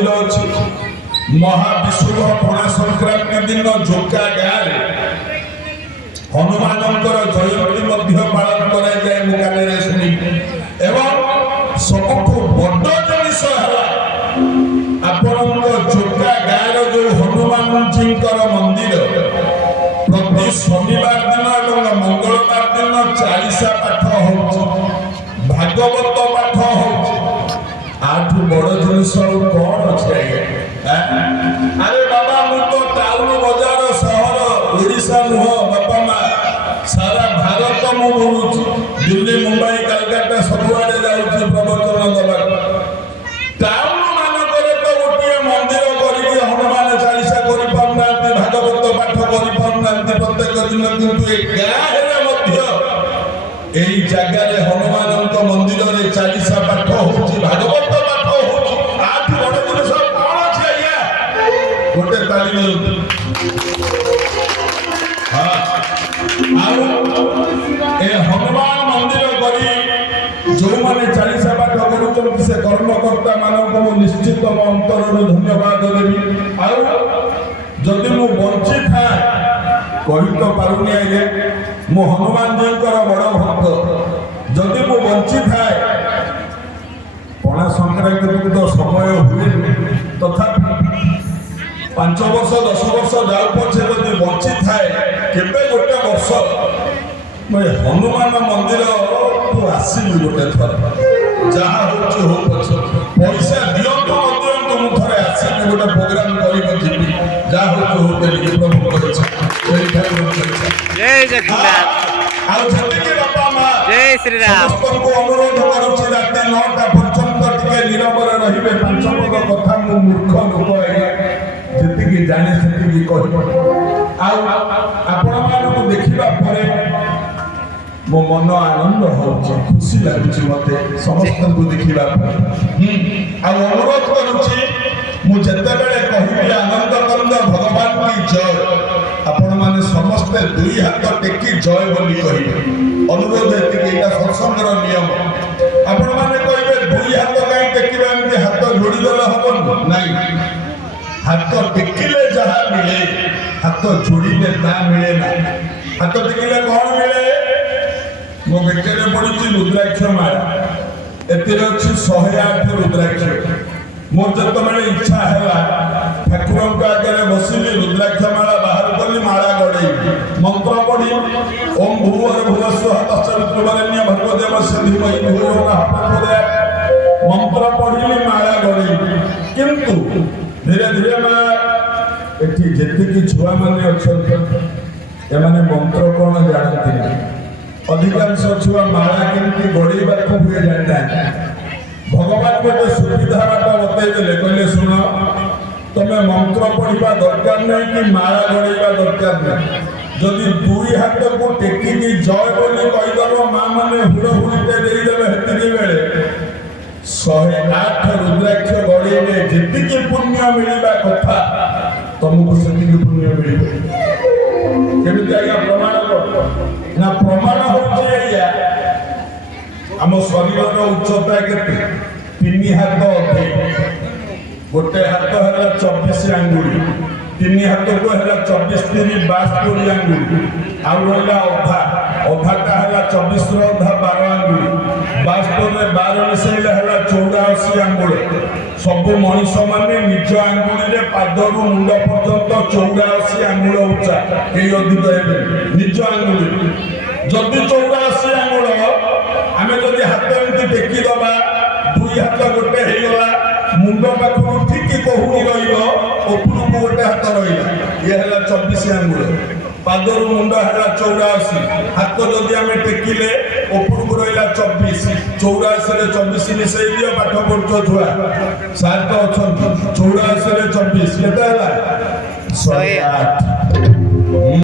मंदिर अच्छी महाविश्व पणा संक्रांति दिन जोका गाँव हनुमान जयंती पालन कराए मुकाने शुणी एवं सबुठ बड़ जिनिस आपण जोका गाँव जो हनुमान जी मंदिर प्रति शनिवार दिन और मंगलवार दिन 40 पाठ हो भागवत पाठ हो आठ बड़ जिनिस कौन अच्छे अरे बाबा मुझ तो टाउन बजार सहर ओडिशा नुह बापा माँ सारा भारत मु बुलूची दिल्ली मुंबई कलकत्ता सबुआड़े जाऊँगी प्रवचन दबा टाउन मानक तो गोटे मंदिर करके हनुमान 40 कर भागवत पाठ कर प्रत्येक दिन किंतु यही जगह हनुमान मंदिर में 40 पाठ हो भागवत पाठ हो आठ बड़ जिनिस कौन अच्छे आज्ञा गोटे ताली हाँ हनुमान मंदिर करी जो मैंने 40 पाठ कर से कर्मकर्ता मानक निश्चित अंतर धन्यवाद देवी आदि मु बंची था कही तो पारुनी आगे मु हनुमान जी बड़ भक्त जदि मु बंची थाए पणा संक्रांति तो समय हुए तथापि 5 वर्ष 10 वर्ष जाऊ पछे जदि बंची थाए केबे गोटे वर्ष मैं हनुमान मंदिर को आसबि गोटे थर जहाँ हो पछे पैसा दियंतु दियंतु मु थरे आसबि गोटे प्रोग्राम करी जीवी जहाँ हो प्रभु करे जय जगन्नाथ बापा माँ जय श्री राम को अनुरोध करुच्ची रात 9टा पर्यंत टिके नीरव रहिबे 5 पद कथा मु मूर्ख लोक जी जाने से कह आपण मानू देखा पर मो मन आनंद हो खुशी लगुच मत समस्त को देखा अनुरोध करुच्ची मुझे कहबी आनंद कंद भगवान की जय आपण माने समस्ते दुई हाथ टेकी जय बोली कहिबे अनुरोध एतिके सत्संगर नियम आपण माने कहिबे दुई हाथ कहीं टेकिबे एमती हाथ जोड़ी देले हबन नहीं हाथ टेकिले जहा मिले हाथ जोड़ीले ता मिले ना हाथ टेकिले कौन मिले मो बेटे पड़ी रुद्राक्ष माला एतिर अछि 108 रुद्राक्ष मोर जत मेरे इच्छा है ठाकुर आगे बसिली रुद्राक्ष माला बाहर कली माला गड़े मंत्र पढ़ी ओम भूवर भुवस्व तस्वित्रवरण्य भगवदेव सिद्धिमयी भूवर मंत्र पढ़ी माला गड़े किंतु धीरे धीरे एठी जेतिकी छुआ माने अछंत एमाने मंत्र कोन जानती अधिकांश छुआ माला केमती गड़ेबा को हुए जानता भगवान गोटे सुविधा बाट बतईदे कहले शुण तुम्हें मंत्र पढ़ा दरकार नहीं कि माला गड़ेबा दरकार नहीं जदि दुई हाथ को टेकिकी जय बोली कहीदेव माँ मैंने हुड़ हुड़ते देदेवे हेतिकी बेले 108 रुद्राक्ष गड़ेबे जेतिकी पुण्य मिलवा कथा तुमको सेतिकी पुण्य मिल केमिति आज्ञा प्रमाण ना प्रमाण होचे आज्ञा आम शरीर उच्चता केते 3 हाथ अधे गोटे हाथ है 24 आंगुड़ी 3 हाथ को है 24 3 72 आंगुड़ी आउ रहा अधा अधाटा है 24 अधा 12 आंगुड़ी 72 में 12 मिसेले है 84 आंगुड़ सब मनीष माने निज आंगुड़ी पादर मुंड पर्यंत 84 आंगुड़ उच्चा कई अधिक निज आंगुड़ी जदि 84 आंगुड़ आमे जदि हाथ एमती टेकी दबा दुई हाथ गोटे हो गला मुंड पाखु ठीक कहूनी रपरू गोटे हाथ रहा ये है 24 आंगुड़ पादर मुंड है 84 हाथ जदि आम टेकिले उपरकू रहा 24 84 24 मिसई दियो पाठ पढ़ छुआ सार तो अच्छा 84 24 केते 108